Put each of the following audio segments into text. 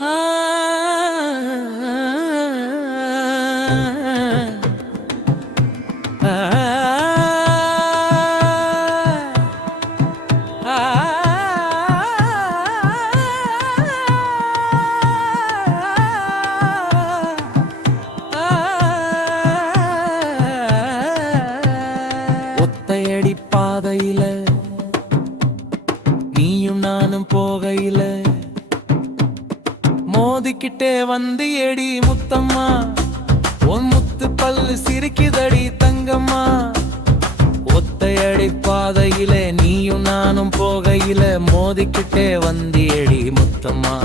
ஒத்தையடி மோதிக்கிட்டே வந்து எடி முத்தம்மா. உன் முத்து பல்லு சிரிக்குதடி தங்கம்மா. ஒத்தையடி பாதையில நீயும் நானும் போகையில மோதிக்கிட்டே வந்து எடி முத்தம்மா.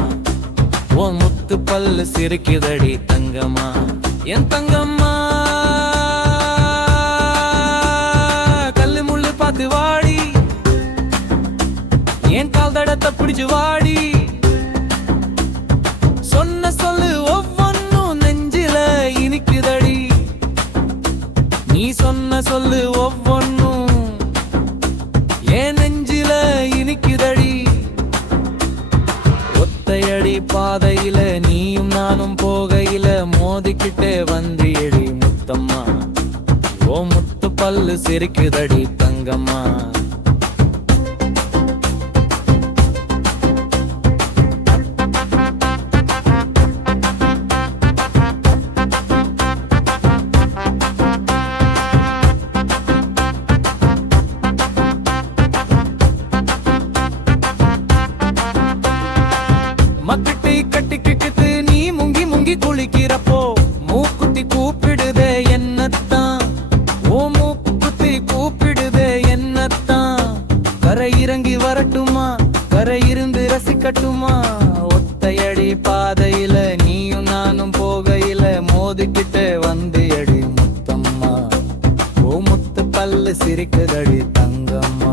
உன் முத்து பல்லு சிரிக்குதடி தங்கம்மா. என் தங்கம்மா கல்லு முள்ளு பார்த்து வாடி. என் கால் தடத்தை பிடிச்சு வாடி. என்ன சொல்லு? ஒவ்வொன்னும் நெஞ்சில இனிக்குதடி. நீ சொன்ன சொல்லு ஒவ்வொன்னும் ஏன் நெஞ்சில இனிக்குதடி. ஒத்தையடி பாதையில நீயும் நானும் போகையில மோதிக்கிட்டே வந்தியடி முத்தம்மா. ஓ முத்து பல்லு சிரிக்குதடி தங்கம்மா. மக்கிட்டி கட்டிக்கிட்டு நீ முங்கி முங்கி குளிக்கிறப்போ மூக்குத்தி கூப்பிடுதே என்னத்தான்? ஓ மூக்குத்தி கூப்பிடுதே என்னத்தான்? கரை இறங்கி வரட்டுமா? கரை இருந்து ரசிக்கட்டுமா? ஒத்தையடி பாதையில நீயும் நானும் போகையில மோதிக்கிட்டே வந்து அடி முத்தம்மா. ஓ முத்து பல்லு சிரிக்குதடி தங்கம்மா.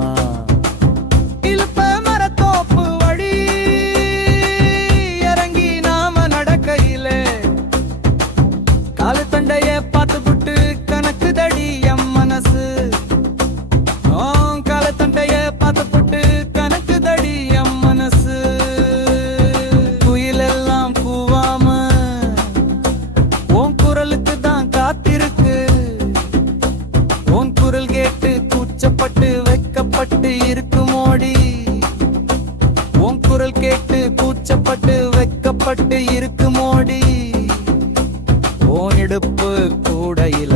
கூச்சப்பட்டு வெக்கப்பட்டு இருக்குமோடி? உன் இடுப்பு கூடையில்